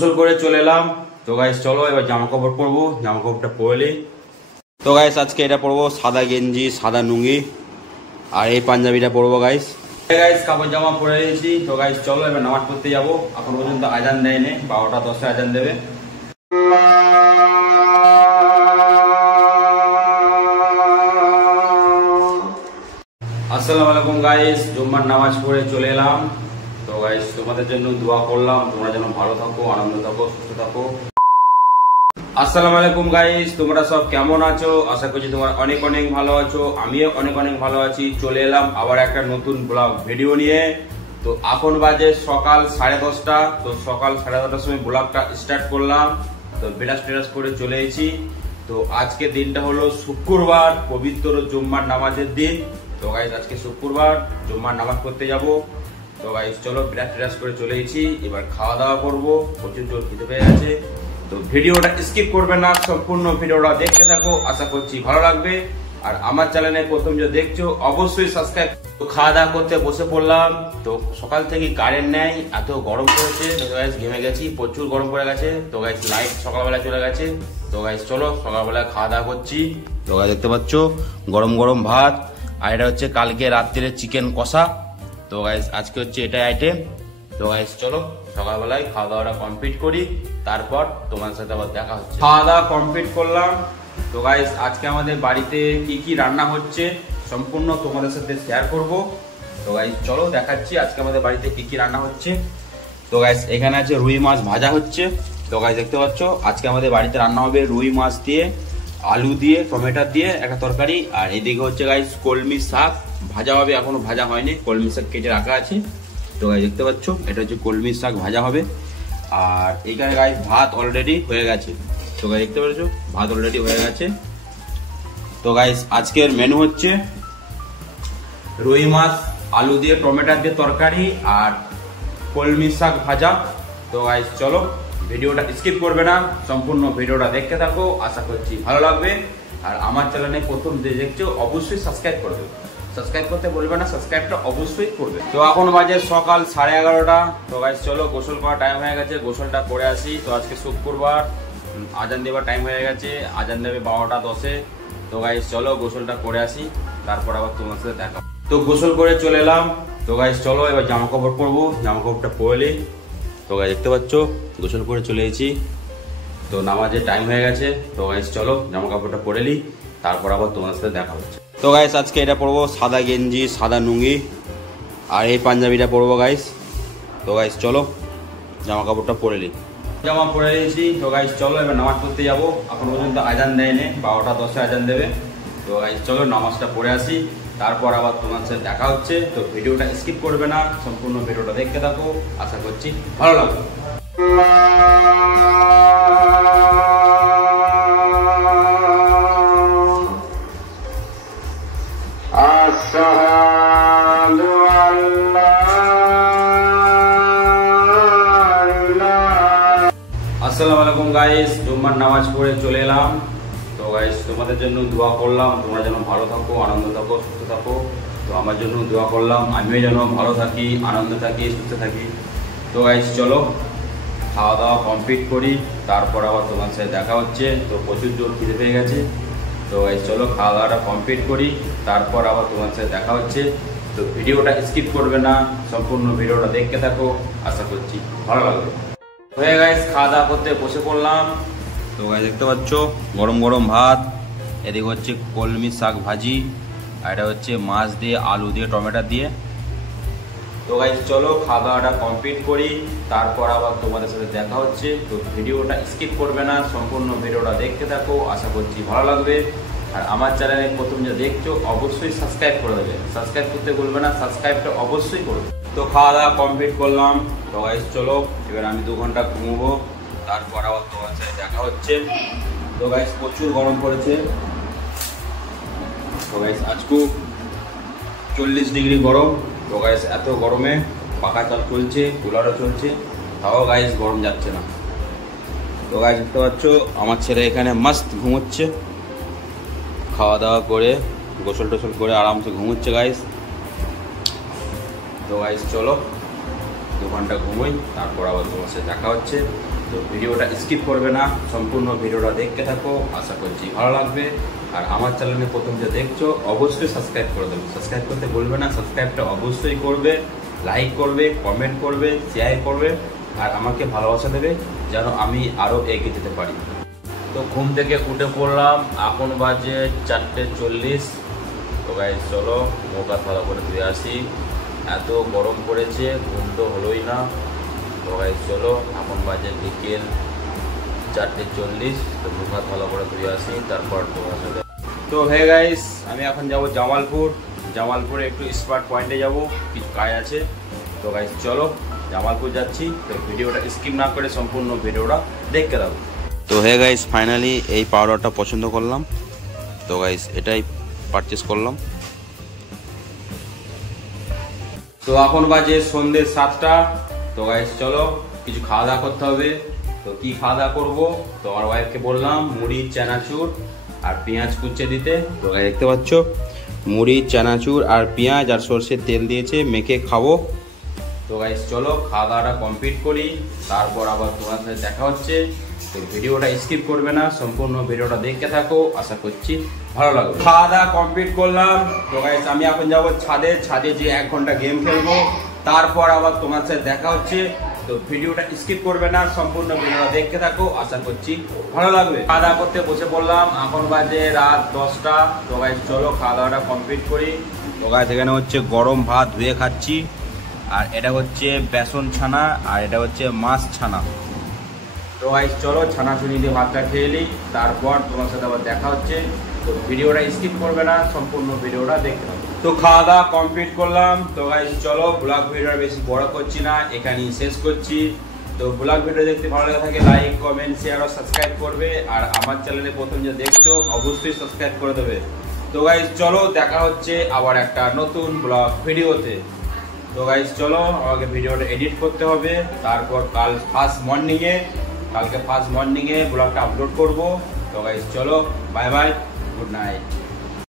গোসল করে চলে এলাম। তো গাইস চলো এবার জামা কাপড় পরবো, জামা কাপড়টা পরলি। তো গাইস আজকে এটা পরবো সাদা গেঞ্জি, সাদা লুঙ্গি, আর এই পাঞ্জাবিটা পরবো গাইস। গাইস কাপড় জামা পরে নিয়েছি। তো গাইস চলো এবার নামাজ পড়তে যাবো। এখন পর্যন্ত আজান দেয়নি, 12টা 10-এ আজান দেবে। আসসালামু আলাইকুম গাইস, জুম্মার নামাজ পড়ে চলে এলাম। তো গাইস তোমাদের জন্য দোয়া করলাম, তোমরা যেন ভালো থাকো, আনন্দ থাকো, সুস্থ থাকো। আসসালামু আলাইকুম গাইস, তোমরা সব কেমন আছো? আশা করছি তোমরা অনেক অনেক ভালো আছো। আমিও অনেক অনেক ভালো আছি। চলে এলাম আবার একটা নতুন ব্লগ ভিডিও নিয়ে। তো এখন বাজে সকাল 10:30। তো সকাল 10:30টার সময় ব্লগটা স্টার্ট করলাম। তো বিরাস করে চলে এসেছি। তো আজকে দিনটা হলো শুক্রবার, পবিত্র জুম্মার নামাজের দিন। তো গাইস আজকে শুক্রবার, জুম্মার নামাজ পড়তে যাব। তো গাইস চলো বিরাস করে চলে এসেছি। এবার খাওয়া দাওয়া করবো, প্রচুর জোর খিদে পেয়ে গেছে। তো ভিডিওটা স্কিপ করবে না, সম্পূর্ণ ভিডিওটা দেখতে থাকো, আশা করছি ভালো লাগবে। আর আমার চ্যানেলে প্রথম যে দেখছো অবশ্যই সাবস্ক্রাইব। তো খাওয়া দাওয়া করতে বসে পড়লাম। তো সকাল থেকে কারেন্ট নেই, এত গরম পড়েছে। তো গাইস ঘেমে গেছি, প্রচুর গরম পড়ে গেছে। তো গাইস লাইট সকালবেলা চলে গেছে। তো গাইস চলো সকালবেলা খাওয়া দাওয়া করছি। তো গাইস দেখতে পাচ্ছ গরম গরম ভাত, আর এটা হচ্ছে কালকে রাত্রিরে চিকেন কষা। তো গাইস আজকে হচ্ছে এটাই আইটেম। তো গাইস চলো সকালবেলায় খাওয়া দাওয়াটা কমপ্লিট করি, তারপর তোমার সাথে আবার দেখা হচ্ছে। খাওয়া দাওয়া কমপ্লিট করলাম। তো গাইস আজকে আমাদের বাড়িতে কি কি রান্না হচ্ছে সম্পূর্ণ তোমাদের সাথে শেয়ার করব। তো গাইস চলো দেখাচ্ছি আজকে আমাদের বাড়িতে কি কি রান্না হচ্ছে। তো গাইস এখানে আছে রুই মাছ ভাজা হচ্ছে। তো গাইস দেখতে পাচ্ছ আজকে আমাদের বাড়িতে রান্না হবে রুই মাছ দিয়ে, আলু দিয়ে, টমেটো দিয়ে একটা তরকারি। আর এদিকে হচ্ছে গাইস কলমি শাক ভাজা হবে, এখনো ভাজা হয়নি, কলমি শাক কেটে রাখা আছে। তো গাইস দেখতে পাচ্ছ এটা হচ্ছে কলমি শাক ভাজা হবে। আর এইখানে গাইস ভাত অলরেডি হয়ে গেছে। তো গাইস দেখতে পাচ্ছ ভাত অলরেডি হয়ে গেছে। তো গাইস আজকের মেনু হচ্ছে রুই মাছ, আলু দিয়ে, টমেটো দিয়ে তরকারি, আর কলমি শাক ভাজা। তো গাইস চলো ভিডিওটা স্কিপ করবে না, সম্পূর্ণ ভিডিওটা দেখতে থাকো, আশা করছি ভালো লাগবে। আর আমার চ্যানেলে প্রথম যে দেখছো অবশ্যই সাবস্ক্রাইব করবে, সাবস্ক্রাইব করতে বলবে না, সাবস্ক্রাইবটা অবশ্যই করবে। তো এখন বাজে সকাল 11:30। তো গাইস চলো গোসল করার টাইম হয়ে গেছে, গোসলটা করে আসি। তো আজকে শুক্রবার, আজান দেবার টাইম হয়ে গেছে, আজান দেবে 12টা 10-এ। তো গাইস চলো গোসলটা করে আসি, তারপর আবার তোমার সাথে দেখা। তো গোসল করে চলে এলাম। তো গাইস চলো এবার জামা কাপড় পরবো, জামা কাপড়টা পরলি। তো গাইস দেখতে পাচ্ছ গোসল করে চলে এসেছি। তো নামাজের টাইম হয়ে গেছে। তো গাইস চলো জামা কাপড়টা পরে নি, তারপর আবার তোমার সাথে দেখা হচ্ছে। তো গাইস আজকে এটা পরবো সাদা গেঞ্জি, সাদা লুঙ্গি, আর এই পাঞ্জাবিটা পরবো গাইস। তো গাইস চলো জামা কাপড়টা পরে নি, জামা পরে নিয়েছি। তো গাইস চলো এবার নামাজ পড়তে যাবো। এখন পর্যন্ত আজান দেয়নি, 12টা 10-এ আজান দেবে। তো গাইস চলো নামাজটা পড়ে আসি, তারপর আবার তোমার সাথে দেখা হচ্ছে। তো ভিডিওটা স্কিপ করবে না, সম্পূর্ণ ভিডিওটা দেখতে থাকো, আশা করছি ভালো লাগবে। আসসালামু আলাইকুম গাইস, জুম্মার নামাজ পড়ে চলে এলাম। তো গাইস তোমাদের জন্য দোয়া করলাম, তোমরা যেন ভালো থাকো, আনন্দ থাকো, সুস্থ থাকো। তো আমার জন্য দোয়া করলাম, আমিও যেন ভালো থাকি, আনন্দ থাকি, সুস্থ থাকি। তো গাইস চলো খাওয়া দাওয়া কমপ্লিট করি, তারপর আবার তোমার সাথে দেখা হচ্ছে। তো প্রচুর জোর খিদে পেয়ে গেছে। তো গাইস চলো খাওয়া দাওয়াটা কমপ্লিট করি, তারপর আবার তোমার সাথে দেখা হচ্ছে। তো ভিডিওটা স্কিপ করবে না, সম্পূর্ণ ভিডিওটা দেখতে থাকো, আশা করছি ভালো লাগবে। হয়ে গাইস খাওয়া দাওয়া করতে বসে পড়লাম। তো গাইস দেখতে পাচ্ছ গরম গরম ভাত, এদিকে হচ্ছে কলমি শাক ভাজি, আর এটা হচ্ছে মাছ দিয়ে, আলু দিয়ে, টমেটো দিয়ে। তো গাইস চলো খাওয়া দাওয়াটা কমপ্লিট করি, তারপর আবার তোমাদের সাথে দেখা হচ্ছে। তো ভিডিওটা স্কিপ করবে না, সম্পূর্ণ ভিডিওটা দেখতে থাকো, আশা করছি ভালো লাগবে। আর আমার চ্যানেলে প্রথম যে দেখছো অবশ্যই সাবস্ক্রাইব করে দেবে, সাবস্ক্রাইব করতে বলবে না, সাবস্ক্রাইবটা অবশ্যই করবে। তো খাওয়া দাওয়া কমপ্লিট করলাম। তো গাইস চলো এবার আমি 2 ঘন্টা ঘুমবো, তারপর আবার তোমার সাথে দেখা হচ্ছে। তো গাইস প্রচুর গরম পড়েছে। তো গাইস আজকেও 40 ডিগ্রি গরম। তো গাইস এত গরমে পাখা চাল চলছে, কুলারও চলছে, তাও গাইস গরম যাচ্ছে না। তো গাইস দেখতে পাচ্ছ আমার ছেলে এখানে মস্ত ঘুমোচ্ছে, খাওয়া দাওয়া করে গোসল টোসল করে আরামসে ঘুমোচ্ছে গাইস। তো গাইস চলো 2 ঘন্টা ঘুমোই, তারপর আবার তোমার সাথে দেখা হচ্ছে। তো ভিডিওটা স্কিপ করবে না, সম্পূর্ণ ভিডিওটা দেখতে থাকো, আশা করছি ভালো লাগবে। আর আমার চ্যানেলে প্রথম যে দেখছো অবশ্যই সাবস্ক্রাইব করে দেবে, সাবস্ক্রাইব করতে বলবে না, সাবস্ক্রাইবটা অবশ্যই করবে, লাইক করবে, কমেন্ট করবে, শেয়ার করবে আর আমাকে ভালোবাসা দেবে যেন আমি আরও এগিয়ে যেতে পারি। তো ঘুম থেকে উঠে পড়লাম, এখন বাজে 4:40। তো গাইস চলো মুখ হাত ভালো করে ধুয়ে আসি, এত গরম পড়েছে, ঘুম তো হলোই না। তো গাইস চলো এখন বাজে বিকেল 4:40। তো মুখ হাত ভালো করে ধুয়ে আসি, তারপর তোমার সাথে। তো হে গাইস, আমি এখন যাব জামালপুরে একটু স্মার্ট পয়েন্টে যাব, কিছু কাজ আছে। তো গাইস চলো জামালপুর যাচ্ছি। তো ভিডিওটা স্কিপ না করে সম্পূর্ণ ভিডিওটা দেখতে দাও। তো হে গাইস, ফাইনালি এই পাউডারটা পছন্দ করলাম। তো গাইস এটাই পারচেস করলাম। তো এখন বাজে সন্ধ্যে 7টা। তো গাইস চলো কিছু খাওয়া দাওয়া করতে হবে। তো কি খাওয়া দাওয়া করবো, তো আমার ওয়াইফকে বললাম মুড়ি, চানাচুর আর পেঁয়াজ কুচে দিতে। তো গাইস দেখতে পাচ্ছ মুড়ি, চানাচুর আর পেঁয়াজ আর সর্ষের তেল দিয়েছে, মেখে খাবো। তো গাইস চলো খাওয়া দাওয়াটা কমপ্লিট করি, তারপর আবার তোমার সাথে দেখা হচ্ছে। তো ভিডিওটা স্কিপ করবে না, সম্পূর্ণ ভিডিওটা দেখতে থাকো, আশা করছি ভালো লাগবে। খাওয়া দাওয়া কমপ্লিট করলাম। তো গাইস আমি এখন যাবো ছাদে যে 1 ঘন্টা গেম খেলবো, তারপর আবার তোমার সাথে দেখা হচ্ছে। তো ভিডিওটা স্কিপ করবে না, সম্পূর্ণ ভিডিওটা দেখতে থাকো, আশা করছি ভালো লাগবে। খাওয়া দাওয়া করতে বসে পড়লাম, এখন বাজে রাত 10টা। তো গাইস চলো খাওয়া দাওয়াটা কমপ্লিট করি। তো গাইস এখানে হচ্ছে গরম ভাত ধুয়ে খাচ্ছি, আর এটা হচ্ছে বেসন ছানা, আর এটা হচ্ছে মাছ ছানা। তো গাইস চলো ছানাছুনি দিয়ে ভাতটা খেয়ে নিই, তারপর তোমার সাথে আবার দেখা হচ্ছে। তো ভিডিওটা স্কিপ করবে না, সম্পূর্ণ ভিডিওটা দেখতে হবে। তো খাওয়া দাওয়া কমপ্লিট করলাম। তো গাইস চলো ব্লগ ভিডিওটা বেশি বড় করছি না, এখানেই শেষ করছি। তো ব্লগ ভিডিও দেখতে ভালো লাগে থাকে লাইক, কমেন্ট, শেয়ার আর সাবস্ক্রাইব করবে। আর আমার চ্যানেলে প্রথম যে দেখছো অবশ্যই সাবস্ক্রাইব করে দেবে। তো গাইস চলো দেখা হচ্ছে আবার একটা নতুন ব্লগ ভিডিওতে। তো গাইস চলো আমাকে ভিডিওটা এডিট করতে হবে, তারপর কালকে ফার্স্ট মর্নিংয়ে ব্লগটা আপলোড করব। তো গাইস চলো বাই বাই, গুড নাইট।